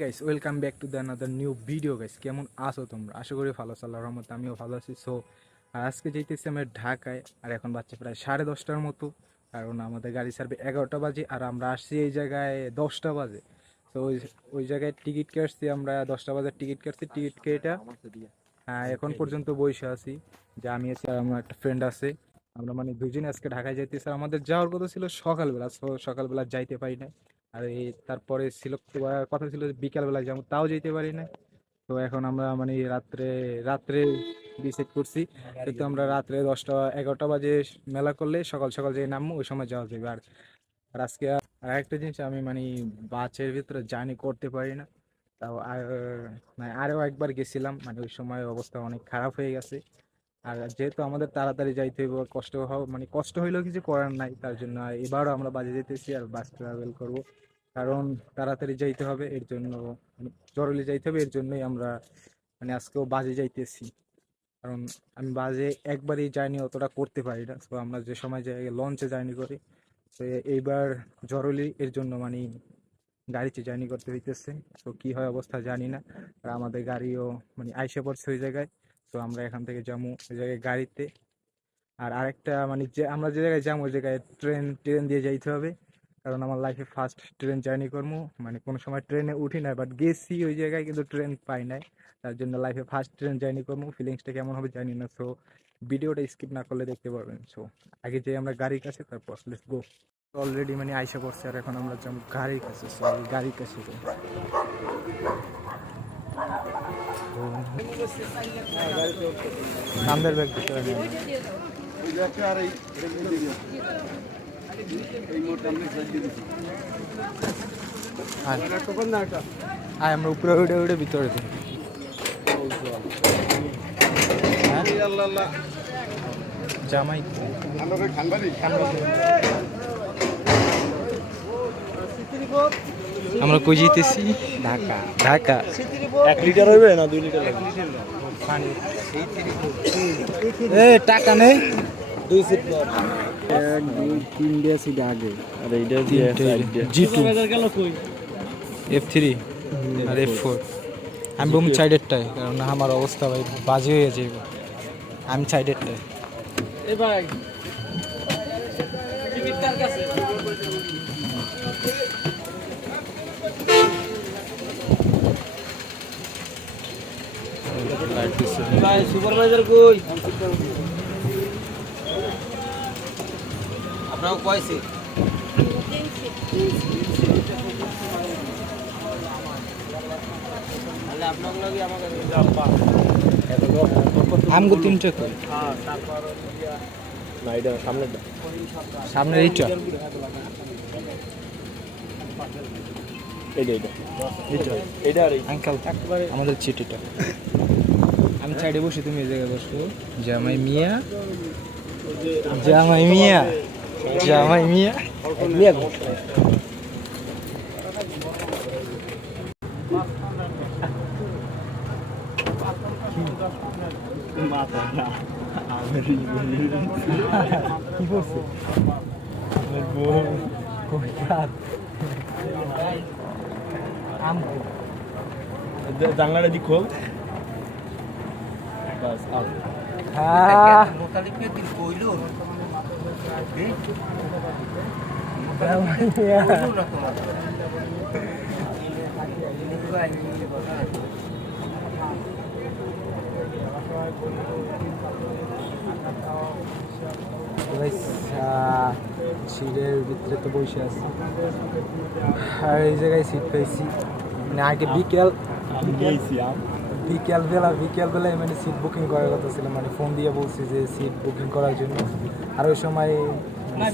Guys welcome back to the another new video guys. কেমন আছো তোমরা? আশা করি ভালো আছো, আল্লাহর রহমতে আমিও ভালো আছি। সো আজকে যেতেছি আমরা ঢাকায়, আর এখন বাচ্চা প্রায় 10:30টার মতো, কারণ আমাদের গাড়ি ছাড়বে 11টা বাজে আর আমরা আসছি এই জায়গায় 10টা বাজে। তো ওই জায়গায় টিকিট কাটছি, আমরা 10টা বাজার টিকিট কাটছি। টিকিট কেটে এখন পর্যন্ত বসে আছি, যে আমি আছি আর আমার একটা ফ্রেন্ড আছে। আমরা মানে দুজনে আজকে ঢাকায় যাইতেছি। আর আমাদের যাওয়ার কথা ছিল সকালবেলা, সকালবেলা যাইতে পারি না। আর এই তারপরে ছিল কথা ছিল যে বিকালবেলায় যাবো, তাও যেতে পারি না। তো এখন আমরা মানে রাত্রে রাত্রে ডিসাইড করছি, কিন্তু আমরা রাত্রে 10টা 11টা বাজে মেলা করলে সকাল সকাল যে নামবো ওই সময় যাওয়া যাবে। আর আর আজকে আর একটা জিনিস, আমি মানে বাসের ভিতরে জার্নি করতে পারি না। তাও আর মানে আরও একবার গেছিলাম, মানে ওই সময় অবস্থা অনেক খারাপ হয়ে গেছে। আর যেহেতু আমাদের তাড়াতাড়ি যাইতে হইব, কষ্ট মানে কষ্ট হইলেও কিছু করার নাই, তার জন্য এবারও আমরা বাজে যেতেছি আর বাস ট্রাভেল করব। কারণ তাড়াতাড়ি যাইতে হবে, এর জন্য মানে জরুরি যাইতে হবে, এর জন্যই আমরা মানে আজকেও বাজে যাইতেছি। কারণ আমি বাজে একবারই জার্নি অতটা করতে পারি না। তো আমরা যে সময় যাই লঞ্চে জার্নি করি, তো এইবার জরুরি, এর জন্য মানে গাড়িতে জার্নি করতে হইতেছে। তো কি হয় অবস্থা জানি না। আর আমাদের গাড়িও মানে আইসা পড়ছে ওই জায়গায়। তো আমরা এখান থেকে যাবো ওই জায়গায় গাড়িতে। আর আরেকটা মানে যে আমরা যে জায়গায় যাবো ওই জায়গায় ট্রেন ট্রেন দিয়ে যাইতে হবে, কারণ আমার লাইফে ফার্স্ট ট্রেন জার্নি করবো। মানে কোনো সময় ট্রেনে উঠি না, বাট গেছি ওই জায়গায় কিন্তু ট্রেন পাই নাই। তার জন্য লাইফে ফার্স্ট ট্রেন জার্নি করবো, ফিলিংসটা কেমন হবে জানি না। সো ভিডিওটা স্কিপ না করলে দেখতে পারবেন। সো আগে যে আমরা গাড়ির কাছে, তারপর লেটস গো। অলরেডি মানে আইসা পড়ছে, আর এখন আমরা যাবো গাড়ির কাছে। সো গাড়ির কাছে সামনের ব্যাগ দিতে হবে। আমরা উপরে উঠে উঠে ভিতরে দিই। জামাই আমরা কই যেতেছি? ঢাকা। ঢাকা 1 লিটার হইবে না 2 লিটার লাগবে? পানি এ টাকা নেই। 2 সিট 1 2 3 দিয়ে সিট আগে। আর এইটা দিয়ে G2 গেল কই? F3 আর F4। আমি বলবো সাইডেরটাই, কারণ আমার অবস্থা ভাই বাজে হয়ে যাবে। আমি সাইডেরটাই। এ ভাই টিকিট কার কাছে? ভাই সুপারভাইজার কই? আপনারা কইছে তাহলে আপনার লাগি আমাকে যাবা আমগো তিনটা কই? হ্যাঁ তারপর না এটা সামনেটা, সামনে এইটা এইটা এইটা এইটা আর আঙ্কেল আমাদের চিঠিটা। আমি সাইডে বসে, তুমি এই জায়গায় বসো। জামাই মিয়া, জামাই মিয়া, জামাই মিয়া, মিয়া মাথা না কি করছে? জানলাটা দিক খোল। বাস আউ সিটের ভিতরে তো বসে আছি, আর এই জায়গায় সিট পেয়েছি। মানে আগে বিকেলবেলায় মানে সিট বুকিং করার কথা ছিল, মানে ফোন দিয়ে বলছি যে সিট বুকিং করার জন্য। আর ওই সময়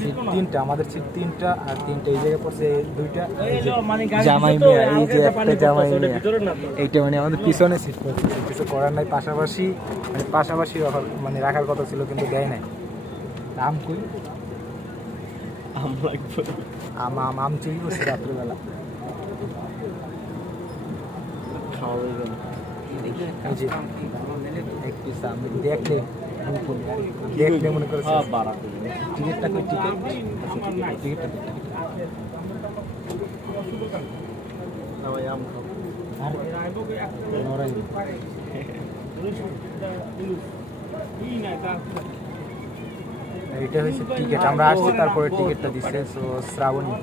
সিট 3টা, আমাদের সিট 3টা, আর 3টা এই জায়গায় পড়ছে 2টা। জামাই মিয়া, এই যে একটা জামাই মিয়া, এইটা মানে আমাদের পিছনে সিট পড়ছে। কিছু করার নাই, পাশাপাশি মানে রাখার কথা ছিল, কিন্তু দেয় নাই। আম কই? আম চুরি করছে রাত্রিবেলা। খাওয়া হয়ে গেল। এই যে এক পিস আম দেখলে দেখলে মনে করে টিকিটটা কই? টিকিটটা ভাই আম খাও। এইটা হচ্ছে টিকিট, আমরা আসছি তারপরে টিকিটটা দিচ্ছে। So Shrabani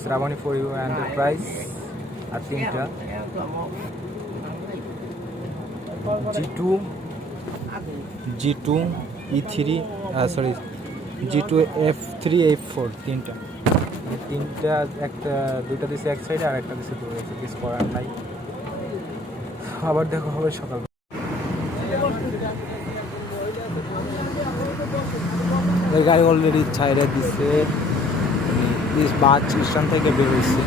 Shrabani for you enterprise আর তিনটা G2 E3 sorry G2 F3 F4 তিনটা দুইটা দিছে এক সাইডে আর একটা দিছে দূরে, কিছু করার নাই। আবার দেখা হবে সকাল। এই গাড়ি অলরেডি ছাইড়া দিছে, বাস স্টেশন থেকে বের হয়েছে।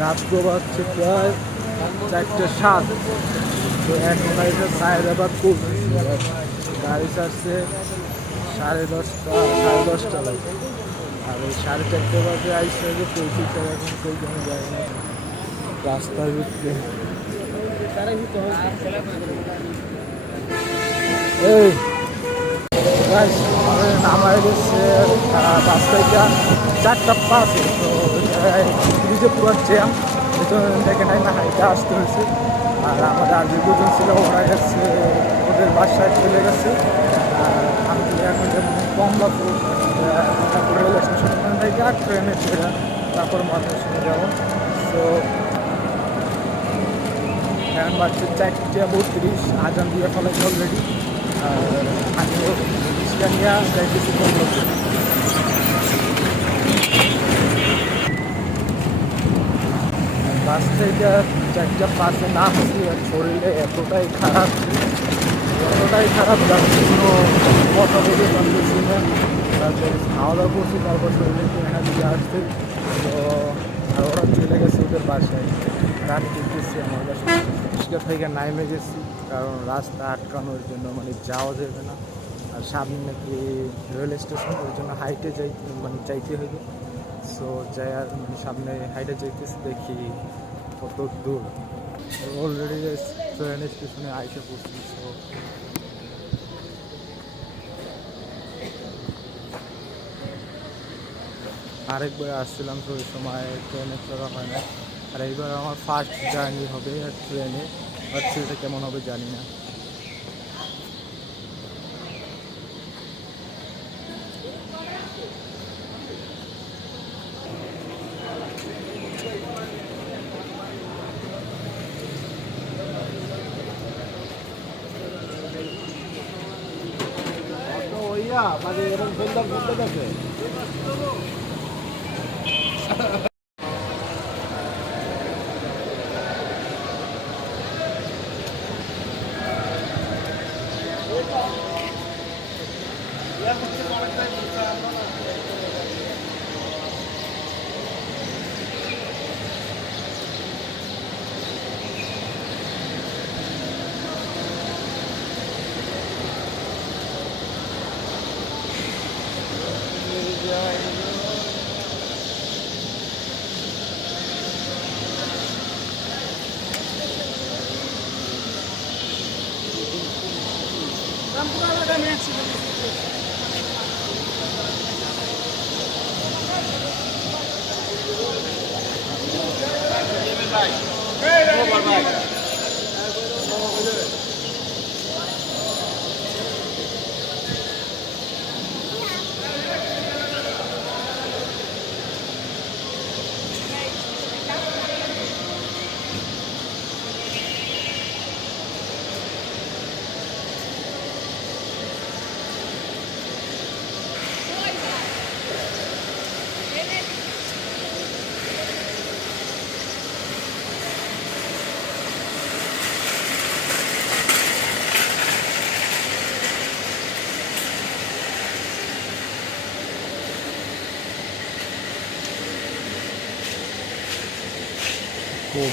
রাত হচ্ছে প্রায় 4:07। তো এখন গাড়িটা সায়দাবাদ করতেছি, গাড়ি ছাড়ছে 10:30 লাগে। আর ওই 4:30 বাজে আইসে যে পরিচিত এখন কেউ যেন যায় না রাস্তার ভিতরে। এই নামায় গেছে রাস্তায় 4:05। তো ব্রিজে পুরো জ্যাম, দেখে নাই না হাইটে আসতে হয়েছে। আর আমাদের আর যে দুজন ছিল ওরা গেছে ওদের বাসায় চলে গেছে। আর আমি এখন কমলাপুর রেল স্টেশন থেকে আর ট্রেনে ছেড়ে তারপর ময়মনসিংহে যাবো। তো এখন বাজছে 4:32, আজান দিয়ে ফেলেছে অলরেডি। আর আমিও রিক্সা নিয়ে যাইতেছি কমলাপুর। বাস থেকে 4:05 নামছি, শরীরে এতটাই খারাপ যাচ্ছে, কোনো কথা বলতে পারতেছি না। তারপর খাওয়া দাওয়া করছি, তারপর শরীরে একটু এনার্জি আসছে। তো আর ওরা চলে গেছে ওদের বাসায়, আর আমি দেখতেছি আমার বাসায় রিক্সা থেকে নামে গেছি, কারণ রাস্তা আটকানোর জন্য মানে যাওয়া যাবে না। আর সামনে নাকি রেল স্টেশন, ওই জন্য হাইটে চাইতে হইবে। সো যাই আর সামনে হাইটে যাইতেছি, দেখি কত দূর। অলরেডি ট্রেন স্টেশনে আইসে পড়ছি। সো আরেকবার আসছিলাম, তো ওই সময় ট্রেনে চড়া হয় না। আর এইবার আমার ফার্স্ট জার্নি হবে ট্রেনে, আর সেটা কেমন হবে জানি না। মানে এরকম সুন্দর সুন্দর আছে।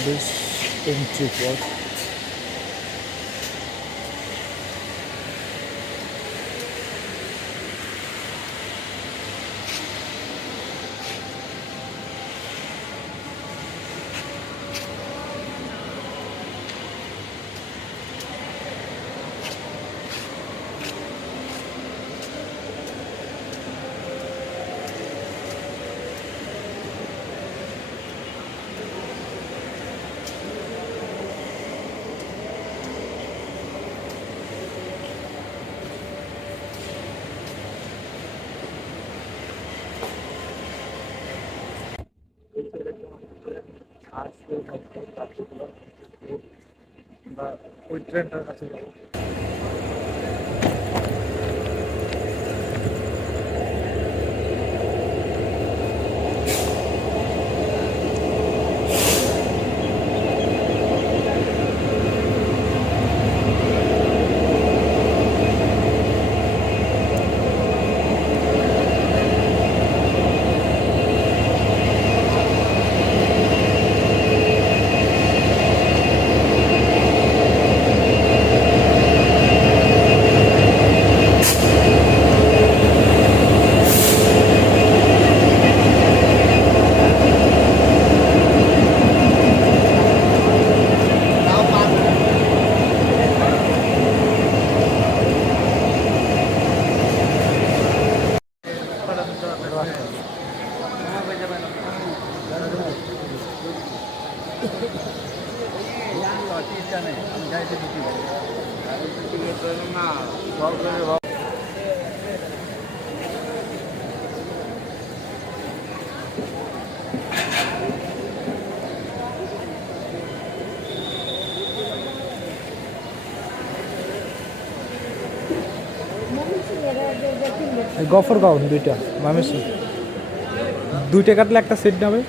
This entry port. ওই ট্রেনটার কাছে যাবো। গফর গাউন দুইটা মামেশি দুইটা কাটলে একটা সেট নেবে।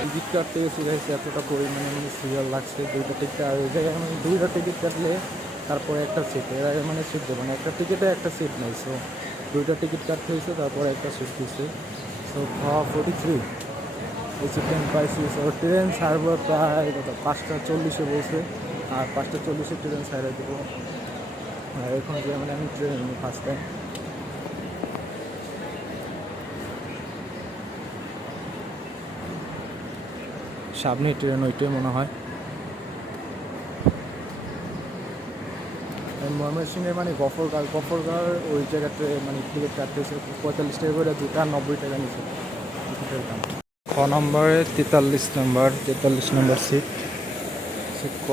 টিকিট কাটতে গেছি গাইছে, এতটা পরিমাণে মানে সিরিয়াল লাগছে দুইটা টিকিট। আর ওই জায়গায় মানে দুইটা টিকিট কাটলে তারপরে একটা সিট, এর আগে মানে সিট দেবো না, একটা টিকিটে একটা সিট নেই। সো দুইটা টিকিট কাটতে হয়েছে, তারপরে একটা সিট দিয়েছে। সো 43 এই ট্রেন পাইছি। সো ট্রেন ছাড়বো প্রায় কত 5:40 বলছে, আর 5:40 ট্রেন ছাড়া দেবো। আর এখন যে মানে আমি ট্রেন ফার্স্ট টাইম। সামনে ট্রেন ওইটাই মনে হয়। ময়মনসিংহের মানে গফরগাঁও ওই জায়গাতে মানে টিকিট কাটতেছে 45 টাকা করে, দুটা 90 টাকা নিচে টিকিটের দাম। খ নম্বরে 43 নম্বর সিট ক।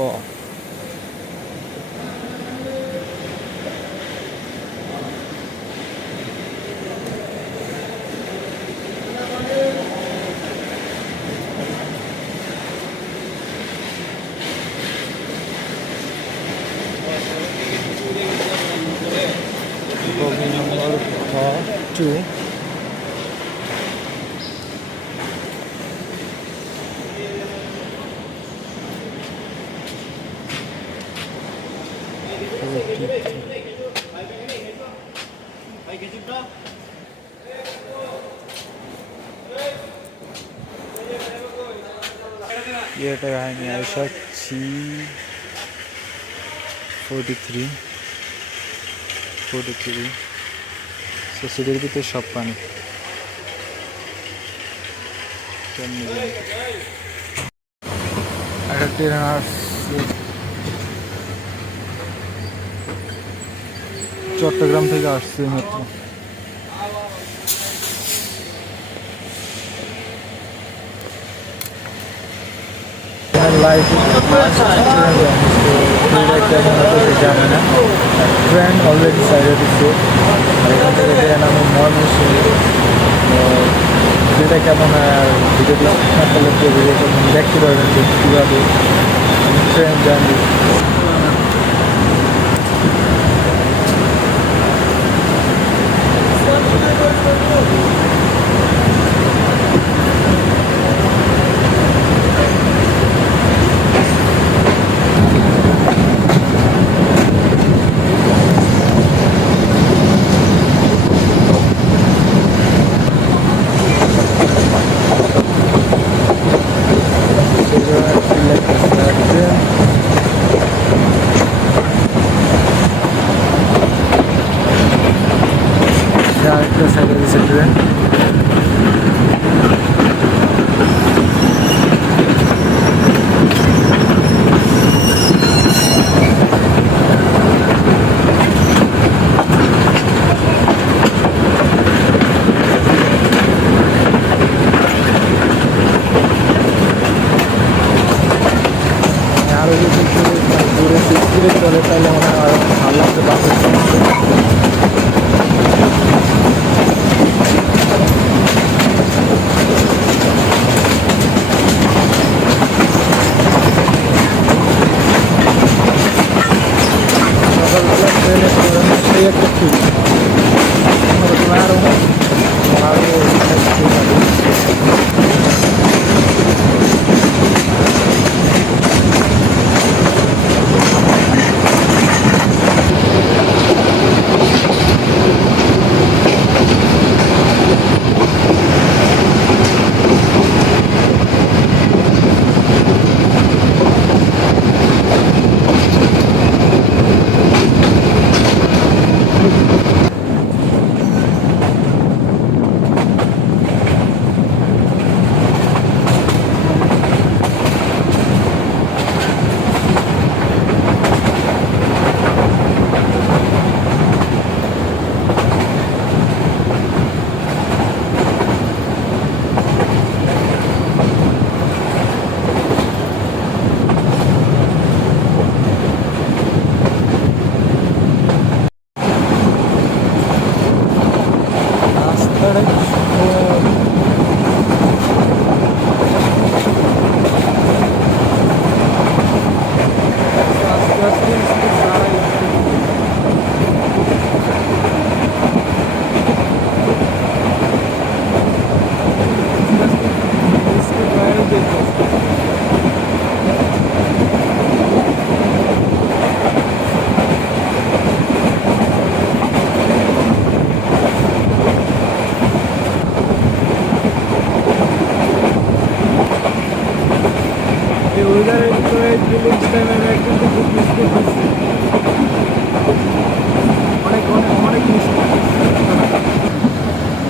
বগি নম্বর খ2। এটা আমি আইসাচ্ছি 43। তো সিটের ভিতরে সব পানি। একটা ট্রেন আসছে চট্টগ্রাম থেকে, আসছে মাত্র। লাইফ জানে না, ট্রেন অলরেডি সাইডে দিচ্ছে। এখান থেকে ট্রেন আমি ময়মনসিংহ, যেটা কেমন ভিডিও ডিসক্রিপশন করলে দেখতে পারবেন যে কীভাবে ট্রেন জার্নি। আরেকটা সাইডে দিচ্ছে ট্রেন। আরও যদি দূরে সিট চলে তাহলে মনে হয় আরও ভালো লাগতে পারবে। লঞ্চ টাইম আমি একদম খুব মিস করতেছি, অনেক অনেক অনেক মিস করতেছি।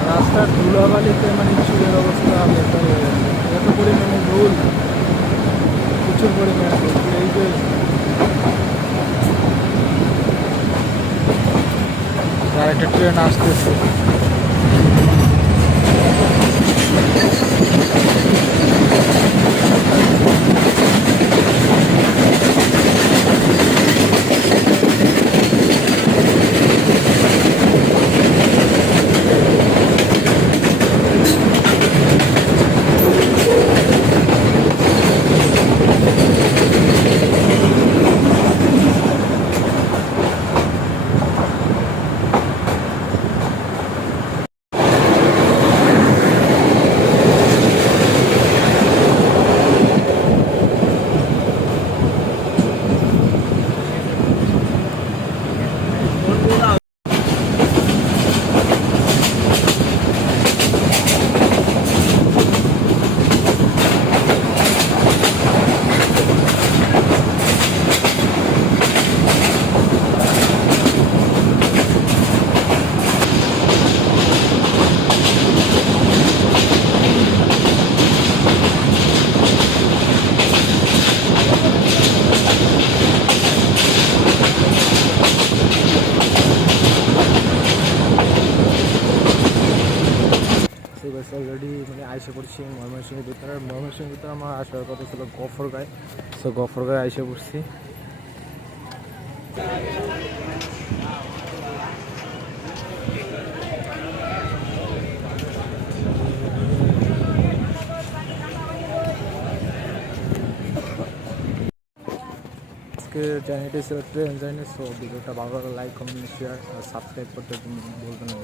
রাস্তার ধুলাবালিতে মানে চুলের অবস্থা বেকার হয়ে গেছে, এত পরিমাণে ধুল, প্রচুর পরিমাণে ধুল। এই যে আর একটা ট্রেন আসতেছে, অলরেডি মানে আইসে পড়ছি ময়মনসিংহের ভিতরে। ময়মনসিংহের ভিতরে আমার আসার কথা ছিল গফরগাঁয়, সো গফরগাঁয় আইসে পড়ছি। আজকে জার্নিটি ছিল ট্রেন জার্নি। সো ভিডিওটা ভালো লাগলে লাইক কমেন্ট শেয়ার আর সাবস্ক্রাইব করতে বলবেন না।